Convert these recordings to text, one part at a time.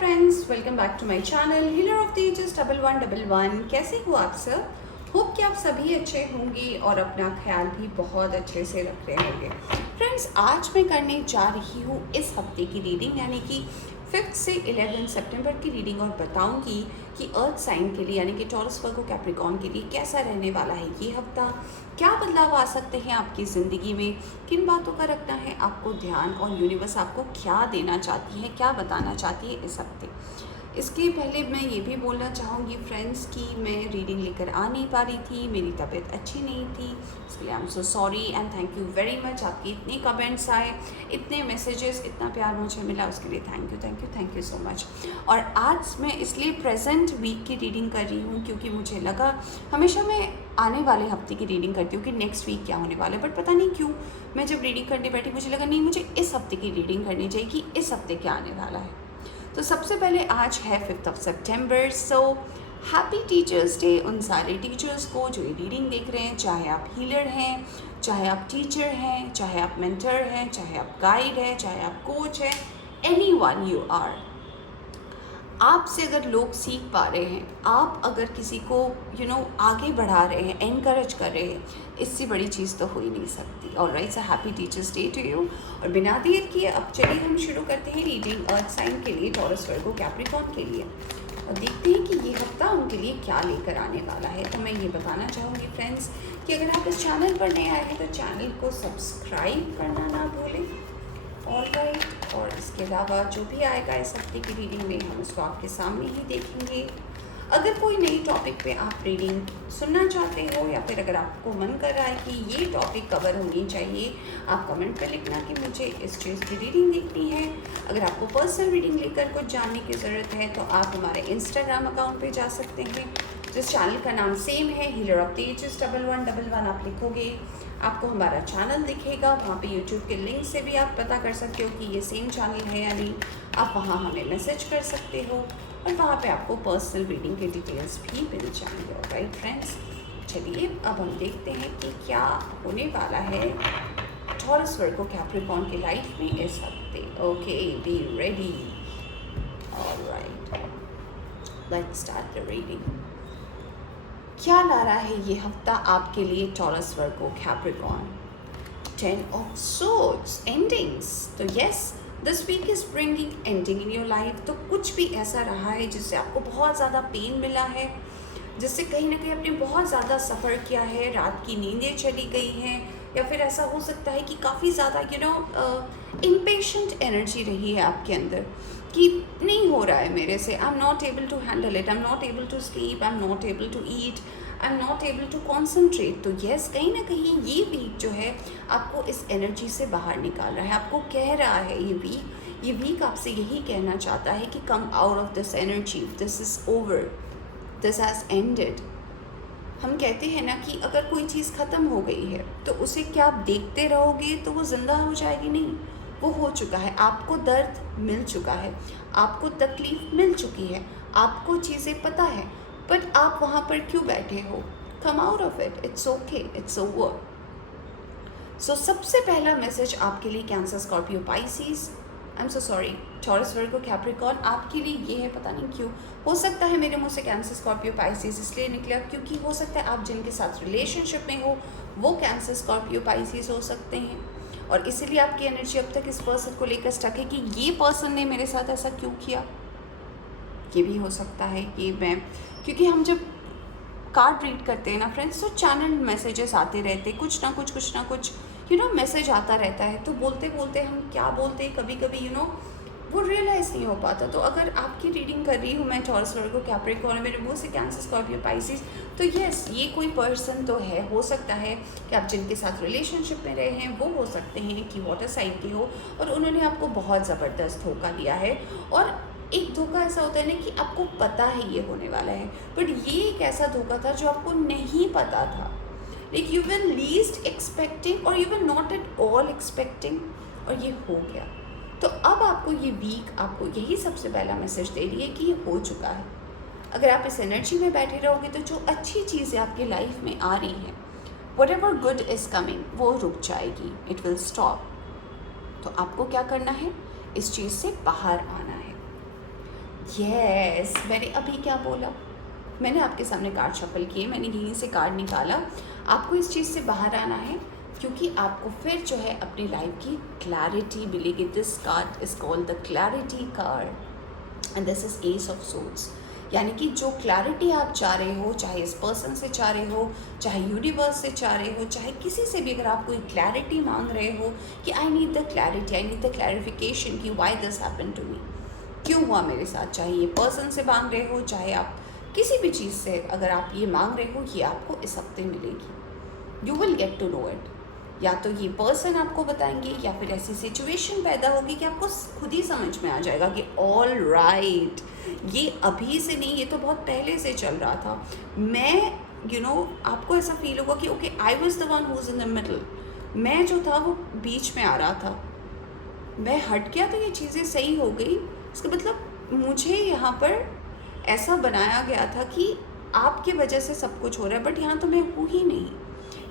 Friends, welcome back to my channel healer of the ages 1111। कैसे हो आप सब? होप कि आप सभी अच्छे होंगे और अपना ख्याल भी बहुत अच्छे से रख रहे होंगे। फ्रेंड्स, आज मैं करने जा रही हूँ इस हफ्ते की रीडिंग, यानी कि 5 से 11 सितंबर की रीडिंग, और बताऊंगी कि अर्थ साइन के लिए यानी कि टॉरस वर्गो कैप्रिकॉर्न के लिए कैसा रहने वाला है ये हफ्ता, क्या बदलाव आ सकते हैं आपकी ज़िंदगी में, किन बातों का रखना है आपको ध्यान, और यूनिवर्स आपको क्या देना चाहती है, क्या बताना चाहती है इस हफ्ते। इसके पहले मैं ये भी बोलना चाहूँगी फ्रेंड्स कि मैं रीडिंग लेकर आ नहीं पा रही थी, मेरी तबीयत अच्छी नहीं थी, इसलिए आई am so sorry and thank you very much. आपके इतने कमेंट्स आए, इतने मैसेजेस, इतना प्यार मुझे मिला, उसके लिए thank you thank you thank you so much. और आज मैं इसलिए प्रेजेंट वीक की रीडिंग कर रही हूँ क्योंकि मुझे लगा, हमेशा मैं आने वाले हफ्ते की रीडिंग करती हूँ कि नेक्स्ट वीक क्या होने वाला है, बट पता नहीं क्यों मैं जब रीडिंग करने बैठी मुझे लगा नहीं, मुझे इस हफ्ते की रीडिंग करनी चाहिए कि इस हफ्ते क्या आने वाला है। तो सबसे पहले आज है 5 सितंबर, सो हैप्पी टीचर्स डे उन सारे टीचर्स को जो ये रीडिंग देख रहे हैं, चाहे आप हीलर हैं, चाहे आप टीचर हैं, चाहे आप मेंटर हैं, चाहे आप गाइड हैं, चाहे आप कोच हैं, एनीवन यू आर। आपसे अगर लोग सीख पा रहे हैं, आप अगर किसी को आगे बढ़ा रहे हैं, एनकरेज कर रहे हैं, इससे बड़ी चीज़ तो हो ही नहीं सकती। Alright, so happy teachers day to you. और बिना देर किए अब चलिए हम शुरू करते हैं रीडिंग अर्थ साइन के लिए, टॉरस वर्गो कैप्रिकॉर्न के लिए, और देखते हैं कि ये हफ्ता उनके लिए क्या लेकर आने वाला है। तो मैं ये बताना चाहूँगी फ्रेंड्स कि अगर आप इस चैनल पर नए आए हैं तो चैनल को सब्सक्राइब करना ना भूलें। ऑलराइट, और इसके अलावा जो भी आएगा इस हफ्ते की रीडिंग में हम उसको आपके सामने ही देखेंगे। अगर कोई नई टॉपिक पे आप रीडिंग सुनना चाहते हो, या फिर अगर आपको मन कर रहा है कि ये टॉपिक कवर होनी चाहिए, आप कमेंट पे लिखना कि मुझे इस चीज़ की रीडिंग देखनी है। अगर आपको पर्सनल रीडिंग लेकर कुछ जानने की ज़रूरत है तो आप हमारे इंस्टाग्राम अकाउंट पे जा सकते हैं, जिस चैनल का नाम सेम है, हीलर ऑफ द एजेस 1111। आप लिखोगे आपको हमारा चैनल दिखेगा, वहाँ पे यूट्यूब के लिंक से भी आप पता कर सकते हो कि ये सेम चैनल है या नहीं। आप वहाँ हमें मैसेज कर सकते हो और वहाँ पे आपको पर्सनल रीडिंग के डिटेल्स भी मिल जाएंगे। ऑलराइट फ्रेंड्स, चलिए अब हम देखते हैं कि क्या होने वाला है टॉरस वर्गो कैप्रिकॉर्न की लाइफ में इस हफ्ते। Okay, be ready. Alright, let's start the reading. क्या ला रहा है ये हफ्ता आपके लिए Taurus Virgo Capricorn? 10 of swords, endings. तो yes, this week is bringing ending in your life. तो कुछ भी ऐसा रहा है जिससे आपको बहुत ज़्यादा पेन मिला है, जिससे कहीं ना कहीं आपने बहुत ज़्यादा सफ़र किया है, रात की नींदें चली गई हैं, या फिर ऐसा हो सकता है कि काफ़ी ज़्यादा इम्पेशेंट एनर्जी रही है आपके अंदर कि नहीं हो रहा है मेरे से, I am not able to handle it, I am not able to sleep, I am not able to eat, I am not able to concentrate. तो यस, कहीं ना कहीं ये वीक जो है आपको इस एनर्जी से बाहर निकाल रहा है, आपको कह रहा है ये वीक आपसे यही कहना चाहता है कि कम out of this energy, this is over, this has ended. हम कहते हैं ना कि अगर कोई चीज़ ख़त्म हो गई है तो उसे क्या आप देखते रहोगे तो वो ज़िंदा हो जाएगी? नहीं, वो हो चुका है, आपको दर्द मिल चुका है, आपको तकलीफ़ मिल चुकी है, आपको चीज़ें पता है, बट आप वहाँ पर क्यों बैठे हो? Come out of it, it's okay, it's over. So सबसे पहला मैसेज आपके लिए Cancer, Scorpio, Pisces, I am so sorry, Taurus Virgo Capricorn, आपके लिए ये है, पता नहीं क्यों। हो सकता है मेरे मुंह से कैंसर, स्कॉर्पियो, पाइसिस इसलिए निकला क्योंकि हो सकता है आप जिनके साथ रिलेशनशिप में हो वो कैंसर, स्कॉर्पियो, पाइसिस हो सकते हैं, और इसीलिए आपकी एनर्जी अब तक इस पर्सन को लेकर स्टक है कि ये पर्सन ने मेरे साथ ऐसा क्यों किया। ये भी हो सकता है कि क्योंकि हम जब कार्ड रीड करते हैं ना फ्रेंड्स, तो चैनल मैसेजेस आते रहते, कुछ ना कुछ मैसेज आता रहता है, तो बोलते बोलते हम क्या बोलते हैं कभी कभी वो रियलाइज़ नहीं हो पाता। तो अगर आपकी रीडिंग कर रही हूँ मैं टॉरस वर्गो कैप्रिकॉर्न, मेरे मुंह से कैंसर, स्कॉर्पियो, पाइसिस, तो यस, ये कोई पर्सन तो है, हो सकता है कि आप जिनके साथ रिलेशनशिप में रहे हैं वो हो सकते हैं कि वाटर साइड के हो और उन्होंने आपको बहुत ज़बरदस्त धोखा दिया है। और एक धोखा ऐसा होता है ना कि आपको पता है ये होने वाला है, बट ये एक ऐसा धोखा था जो आपको नहीं पता था, like you were least expecting और you were not at all expecting, और ये हो गया। तो अब आपको ये वीक आपको यही सबसे पहला मैसेज दे रही है कि ये हो चुका है। अगर आप इस एनर्जी में बैठे रहोगे तो जो अच्छी चीज़ें आपकी लाइफ में आ रही हैं, what ever good is coming, वो रुक जाएगी, इट विल स्टॉप। तो आपको क्या करना है? इस चीज़ से बाहर आना है। यस, मैंने अभी क्या बोला? मैंने आपके सामने कार्ड शफल किए, मैंने यहीं से कार्ड निकाला। आपको इस चीज़ से बाहर आना है क्योंकि आपको फिर जो है अपनी लाइफ की क्लैरिटी मिलेगी। This card is called the clarity card and this is S of swords. यानी कि जो क्लैरिटी आप चाह रहे हो, चाहे इस पर्सन से चाह रहे हो, चाहे यूनिवर्स से चाह रहे हो, चाहे किसी से भी, अगर आप कोई क्लैरिटी मांग रहे हो कि I need the clarity, I need the clarification कि why this happen to me, क्यों हुआ मेरे साथ, चाहे ये पर्सन से मांग रहे हो, चाहे आप किसी भी चीज़ से अगर आप ये मांग रहे हो, ये आपको इस हफ्ते मिलेगी। You will get to know it. या तो ये पर्सन आपको बताएंगे या फिर ऐसी सिचुएशन पैदा होगी कि आपको खुद ही समझ में आ जाएगा कि ऑल राइट, ये अभी से नहीं, ये तो बहुत पहले से चल रहा था। मैं आपको ऐसा फील होगा कि okay, I was the one who's in the middle. मैं जो था वो बीच में आ रहा था, मैं हट गया तो ये चीज़ें सही हो गई। इसका मतलब मुझे यहाँ पर ऐसा बनाया गया था कि आपकी वजह से सब कुछ हो रहा है, बट यहाँ तो मैं हूँ ही नहीं,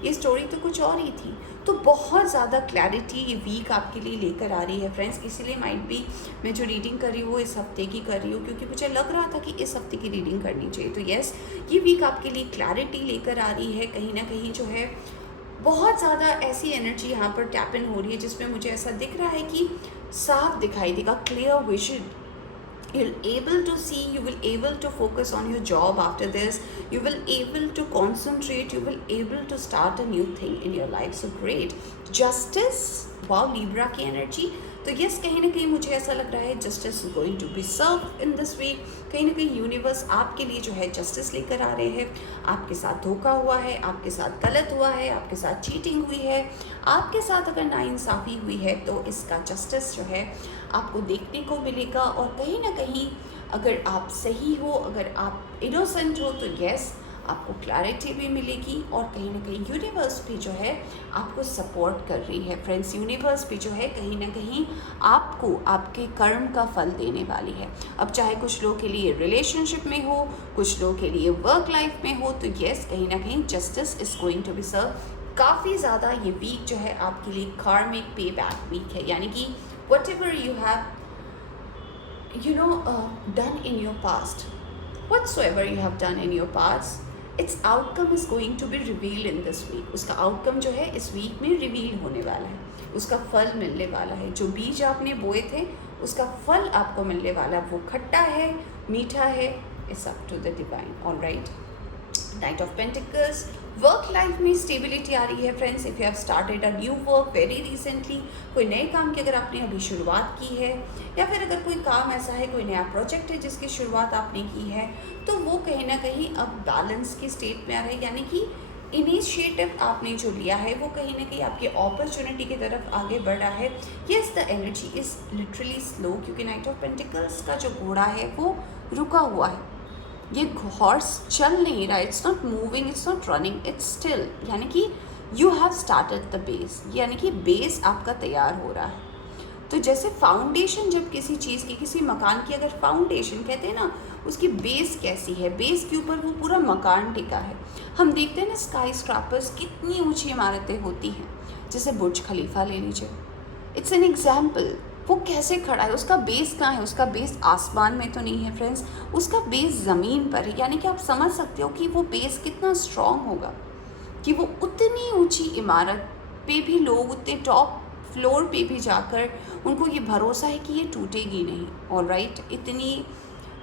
ये स्टोरी तो कुछ और ही थी। तो बहुत ज़्यादा क्लैरिटी ये वीक आपके लिए लेकर आ रही है फ्रेंड्स। इसीलिए माइट भी मैं जो रीडिंग कर रही हूँ इस हफ्ते की कर रही हूँ, क्योंकि मुझे लग रहा था कि इस हफ्ते की रीडिंग करनी चाहिए। तो यस, ये वीक आपके लिए क्लैरिटी लेकर आ रही है। कहीं ना कहीं जो है बहुत ज़्यादा ऐसी एनर्जी यहाँ पर टैप इन हो रही है जिसमें मुझे ऐसा दिख रहा है कि साफ दिखाई देगा, clear vision. You'll able to see, you will able to focus on your job after this, you will able to concentrate, you will able to start a new thing in your life. So great. Justice, wow, Libra की energy. तो yes, कहीं ना कहीं मुझे ऐसा लग रहा है justice is going to be serve in this week. कहीं ना कहीं यूनिवर्स आपके लिए जो है जस्टिस लेकर आ रहे हैं। आपके साथ धोखा हुआ है, आपके साथ गलत हुआ है, आपके साथ चीटिंग हुई है, आपके साथ अगर नाइंसाफ़ी हुई है, तो इसका जस्टिस जो है आपको देखने को मिलेगा। और कहीं ना कहीं अगर आप सही हो, अगर आप इनोसेंट हो, तो यस, आपको क्लैरिटी भी मिलेगी। और कहीं ना कहीं यूनिवर्स भी जो है आपको सपोर्ट कर रही है फ्रेंड्स। यूनिवर्स भी जो है कहीं ना कहीं आपको आपके कर्म का फल देने वाली है। अब चाहे कुछ लोगों के लिए रिलेशनशिप में हो, कुछ लोगों के लिए वर्क लाइफ में हो, तो यस, कहीं ना कहीं justice is going to be serve. काफ़ी ज़्यादा ये वीक जो है आपके लिए कार्मिक पे बैक वीक है। यानी कि whatever you have done in your past, whatsoever you have done in your past, its outcome is going to be revealed in this week. उसका आउटकम जो है इस वीक में रिवील होने वाला है, उसका फल मिलने वाला है। जो बीज आपने बोए थे उसका फल आपको मिलने वाला है। वो खट्टा है, मीठा है, it's up to the divine. All right, knight of pentacles, work life में स्टेबिलिटी आ रही है friends. If you have started a new work very recently, कोई नए काम की अगर आपने अभी शुरुआत की है, या फिर अगर कोई काम ऐसा है, कोई नया प्रोजेक्ट है जिसकी शुरुआत आपने की है, तो वो कहीं ना कहीं अब बैलेंस की स्टेट में आ रहा है। यानी कि इनिशिएटिव आपने जो लिया है वो कहीं ना कहीं आपकी अपॉर्चुनिटी की तरफ आगे बढ़ रहा है। Yes, the energy is literally slow, क्योंकि नाइट ऑफ पेंटिकल्स का जो घोड़ा है वो रुका हुआ है। ये हॉर्स चल नहीं रहा, it's not moving, it's not running, it's still. यानी कि you have started the base, यानी कि बेस आपका तैयार हो रहा है। तो जैसे फाउंडेशन, जब किसी चीज़ की, किसी मकान की अगर फाउंडेशन कहते हैं ना, उसकी बेस कैसी है, बेस के ऊपर वो पूरा मकान टिका है। हम देखते हैं ना स्काई स्क्रैपर्स, कितनी ऊंची इमारतें होती हैं, जैसे बुर्ज खलीफा ले लीजिए, इट्स एन एग्जाम्पल। वो कैसे खड़ा है, उसका बेस कहाँ है? उसका बेस आसमान में तो नहीं है फ्रेंड्स, उसका बेस ज़मीन पर है। यानी कि आप समझ सकते हो कि वो बेस कितना स्ट्रॉन्ग होगा, कि वो उतनी ऊंची इमारत पे भी लोग उतने टॉप फ्लोर पे भी जाकर उनको ये भरोसा है कि ये टूटेगी नहीं। ऑल राइट, इतनी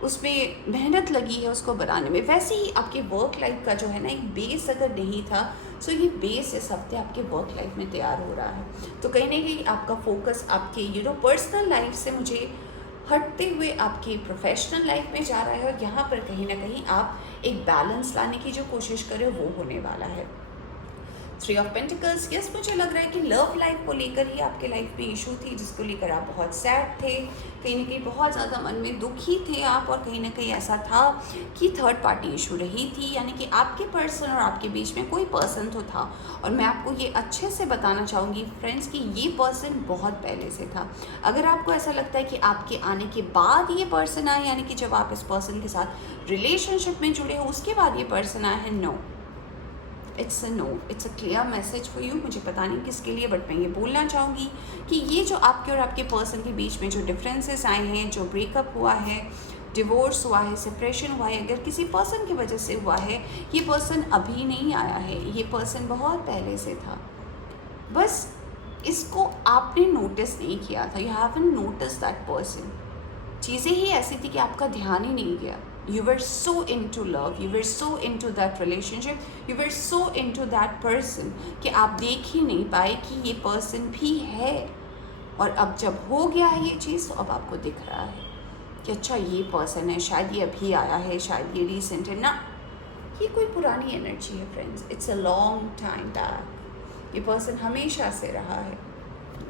उसमें मेहनत लगी है उसको बनाने में। वैसे ही आपके वर्क लाइफ का जो है ना, एक बेस अगर नहीं था, सो ये बेस इस हफ्ते आपके वर्क लाइफ में तैयार हो रहा है। तो कहीं ना कहीं आपका फोकस आपके पर्सनल लाइफ से मुझे हटते हुए आपकी प्रोफेशनल लाइफ में जा रहा है, और यहाँ पर कहीं ना कहीं आप एक बैलेंस लाने की जो कोशिश करें वो होने वाला है। 3 ऑफ पेंटिकल्स, यस, मुझे लग रहा है कि लव लाइफ को लेकर ही आपके लाइफ में इशू थी, जिसको लेकर आप बहुत सैड थे, कहीं ना कहीं बहुत ज़्यादा मन में दुखी थे आप। और कहीं ना कहीं ऐसा था कि थर्ड पार्टी इशू रही थी, यानी कि आपके पर्सन और आपके बीच में कोई पर्सन तो था। और मैं आपको ये अच्छे से बताना चाहूँगी फ्रेंड्स कि ये पर्सन बहुत पहले से था। अगर आपको ऐसा लगता है कि आपके आने के बाद ये पर्सन आए, यानी कि जब आप इस पर्सन के साथ रिलेशनशिप में जुड़े हो उसके बाद ये पर्सन आए हैं, no, it's a no, it's a clear message for you. मुझे पता नहीं किसके लिए, बट मैं ये बोलना चाहूँगी कि ये जो आपके और आपके पर्सन के बीच में जो डिफरेंसेस आए हैं, जो ब्रेकअप हुआ है, डिवोर्स हुआ है, सेपरेशन हुआ है, अगर किसी पर्सन की वजह से हुआ है, ये पर्सन अभी नहीं आया है, ये पर्सन बहुत पहले से था, बस इसको आपने नोटिस नहीं किया था, you haven't notice that person. चीज़ें ही ऐसी थी कि आपका ध्यान ही नहीं गया। You were so into love, you were so into that relationship, you were so into that person कि आप देख ही नहीं पाए कि ये पर्सन भी है। और अब जब हो गया है ये चीज़, तो अब आपको दिख रहा है कि अच्छा ये पर्सन है, शायद ये अभी आया है, शायद ये रिसेंट है ना, ये कोई पुरानी एनर्जी है friends, it's a long time back. ये पर्सन हमेशा से रहा है,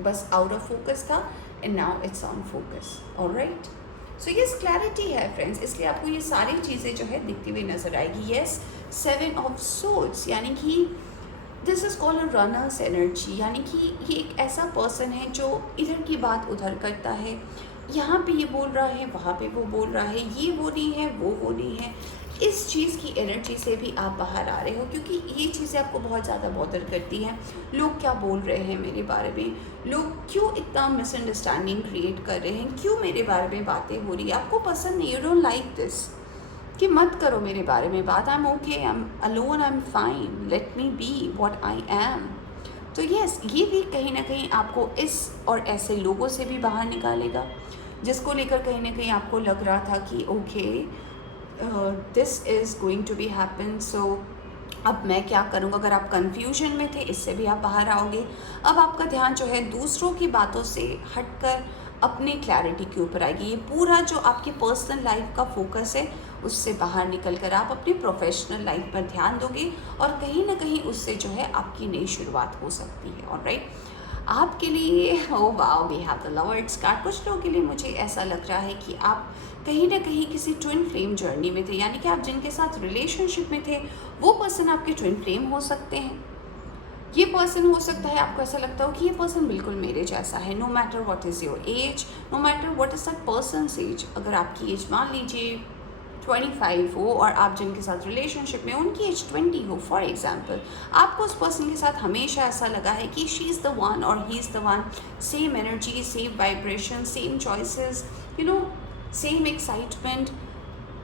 बस आउट ऑफ फोकस था and now it's on focus. Alright, so yes clarity है फ्रेंड्स, इसलिए आपको ये सारी चीज़ें जो है दिखती हुई नजर आएगी। यस, 7 ऑफ सोर्ड्स यानी कि this is called a runners energy, यानी कि ये एक ऐसा पर्सन है जो इधर की बात उधर करता है, यहाँ पे ये बोल रहा है, वहाँ पे वो बोल रहा है, ये वो नहीं है, वो नहीं है। इस चीज़ की एनर्जी से भी आप बाहर आ रहे हो, क्योंकि ये चीज़ें आपको बहुत ज़्यादा बॉदर करती हैं। लोग क्या बोल रहे हैं मेरे बारे में, लोग क्यों इतना मिसअंडरस्टैंडिंग क्रिएट कर रहे हैं, क्यों मेरे बारे में बातें हो रही है, आपको पसंद नहीं, यू डोंट लाइक दिस, कि मत करो मेरे बारे में बात, I am okay, I am alone, I am fine, let me be what I am. तो यस, ये भी कहीं ना कहीं आपको इस और ऐसे लोगों से भी बाहर निकालेगा, जिसको लेकर कहीं ना कहीं आपको लग रहा था कि okay this is going to be happen, so अब मैं क्या करूँगा। अगर आप कन्फ्यूजन में थे, इससे भी आप बाहर आओगे। अब आपका ध्यान जो है दूसरों की बातों से हटकर अपनी क्लैरिटी के ऊपर आएगी। ये पूरा जो आपकी पर्सनल लाइफ का फोकस है, उससे बाहर निकल कर आप अपनी प्रोफेशनल लाइफ पर ध्यान दोगे, और कहीं ना कहीं उससे जो है आपकी नई शुरुआत हो सकती है। ऑलराइट, आपके लिए oh wow, we have the lovers card. कुछ लोगों के लिए मुझे ऐसा लग रहा है कि आप कहीं ना कहीं किसी ट्विन फ्लेम जर्नी में थे, यानी कि आप जिनके साथ रिलेशनशिप में थे, वो पर्सन आपके ट्विन फ्लेम हो सकते हैं। ये पर्सन हो सकता है आपको ऐसा लगता हो कि ये पर्सन बिल्कुल मेरे जैसा है, no matter what is your age, no matter what is that person's age. अगर आपकी एज मान लीजिए 25 हो और आप जिनके साथ रिलेशनशिप में उनकी एज 20 हो, फॉर एग्जाम्पल, आपको उस पर्सन के साथ हमेशा ऐसा लगा है कि शी इज़ द वन और he is the one, same energy, same vibration, same choices, you know, same excitement.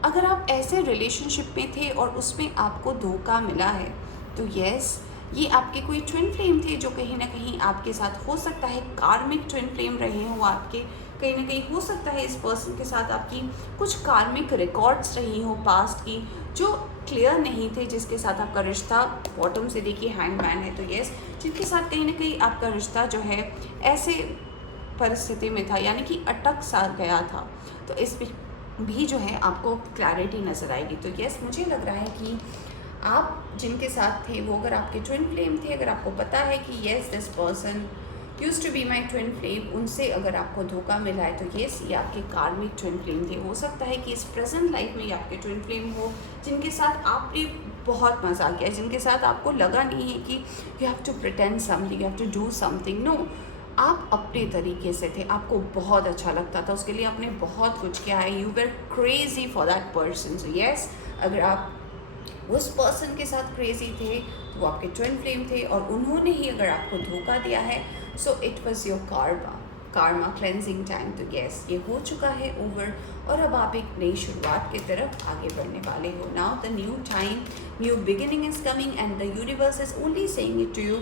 अगर आप ऐसे रिलेशनशिप में थे और उसमें आपको धोखा मिला है, तो यस, ये आपके कोई ट्विन फ्लेम थे जो कहीं ना कहीं आपके साथ, हो सकता है कार्मिक ट्विन फ्लेम रहे हो आपके, कहीं ना कहीं हो सकता है इस पर्सन के साथ आपकी कुछ कार्मिक रिकॉर्ड्स रही हो पास्ट की, जो क्लियर नहीं थे, जिसके साथ आपका रिश्ता, बॉटम से देखिए हैंगमैन है, तो यस, जिनके साथ कहीं ना कहीं आपका रिश्ता जो है ऐसे परिस्थिति में था, यानी कि अटक सा गया था। तो इस भी जो है आपको क्लैरिटी नज़र आएगी। तो यस, मुझे लग रहा है कि आप जिनके साथ थे वो अगर आपके ट्विन फ्लेम थे, अगर आपको पता है कि yes this person used to be my twin flame, उनसे अगर आपको धोखा मिला है, तो यस, ये आपके कार्मिक ट्विन फ्लेम थे। हो सकता है कि इस प्रेजेंट लाइफ में ये आपके ट्विन फ्लेम हो, जिनके साथ आपने बहुत मज़ा किया, जिनके साथ आपको लगा नहीं है कि you have to pretend something, you have to do something, no, आप अपने तरीके से थे, आपको बहुत अच्छा लगता था, उसके लिए आपने बहुत कुछ किया है, you were crazy for that person. So yes, अगर आप उस पर्सन के साथ क्रेजी थे, तो वो आपके ट्विन फ्लेम थे, और उन्होंने ही अगर आपको धोखा दिया है, so it was your Karma cleansing time. तो यस, ये हो चुका है ओवर, और अब आप एक नई शुरुआत की तरफ आगे बढ़ने वाले हो। Now the new time, new beginning is coming, and the universe is only saying it to you,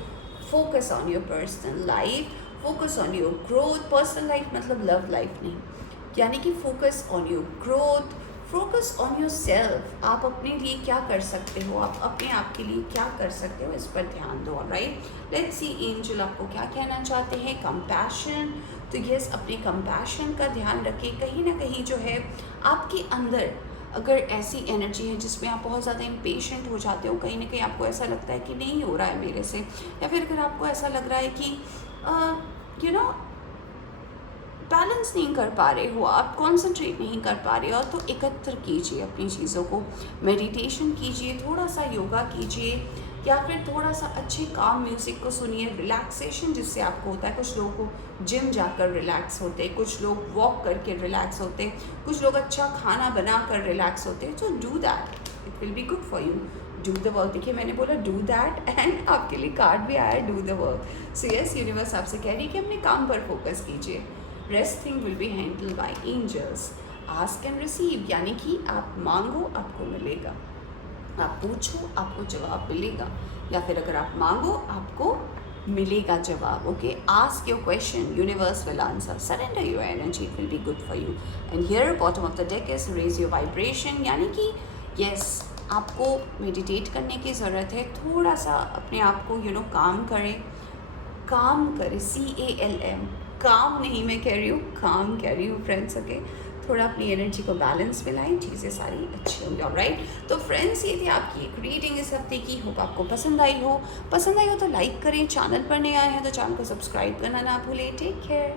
focus on your personal life, focus on your growth. Personal life मतलब लव लाइफ नहीं, यानी कि focus on your growth, focus on your self. आप अपने लिए क्या कर सकते हो, आप अपने आप के लिए क्या कर सकते हो, इस पर ध्यान दो। राइट, लेट्स सी एंजल आपको क्या कहना चाहते हैं। कंपैशन, तो यस, अपने कंपैशन का ध्यान रखें। कहीं ना कहीं जो है आपके अंदर अगर ऐसी एनर्जी है जिसमें आप बहुत ज़्यादा इम्पेशेंट हो जाते हो, कहीं ना कहीं आपको ऐसा लगता है कि नहीं हो रहा है मेरे से, या फिर अगर आपको ऐसा लग रहा है कि यू नो बैलेंस नहीं कर पा रहे हो, आप कॉन्सेंट्रेट नहीं कर पा रहे हो, तो एकत्र कीजिए अपनी चीज़ों को, मेडिटेशन कीजिए, थोड़ा सा योगा कीजिए, या फिर थोड़ा सा अच्छे काम म्यूज़िक को सुनिए। रिलैक्सेशन जिससे आपको होता है, कुछ लोगों को जिम जाकर रिलैक्स होते हैं, कुछ लोग वॉक करके रिलैक्स होते हैं, कुछ लोग अच्छा खाना बना कर रिलैक्स होते हैं। तो do that, it will be good for you. Do the work, देखिए मैंने बोला डू दैट, एंड आपके लिए कार्ड भी आया, do the work. So yes, universe आपसे कह रही है कि अपने काम पर फोकस कीजिए। Resting will be handled by angels. Ask and receive, यानी कि आप मांगो आपको मिलेगा, आप पूछो आपको जवाब मिलेगा, या फिर अगर आप मांगो आपको मिलेगा जवाब. Okay, ask your question, universe will answer. Surrender your energy, it will be good for you. And here bottom of the deck is raise your vibration, यानी कि यस आपको मेडिटेट करने की ज़रूरत है. थोड़ा सा अपने आप को काम करें, CALM, काम नहीं मैं कह रही हूँ, काम कह रही हूँ फ्रेंड्स. ओके, थोड़ा अपनी एनर्जी को बैलेंस में लाएं, चीज़ें सारी अच्छी होंगी. ऑलराइट, तो फ्रेंड्स ये थी आपकी एक रीडिंग इस हफ्ते की. होप आपको पसंद आई हो तो लाइक करें, चैनल पर नए आए हैं तो चैनल को सब्सक्राइब करना ना भूलें. Take care.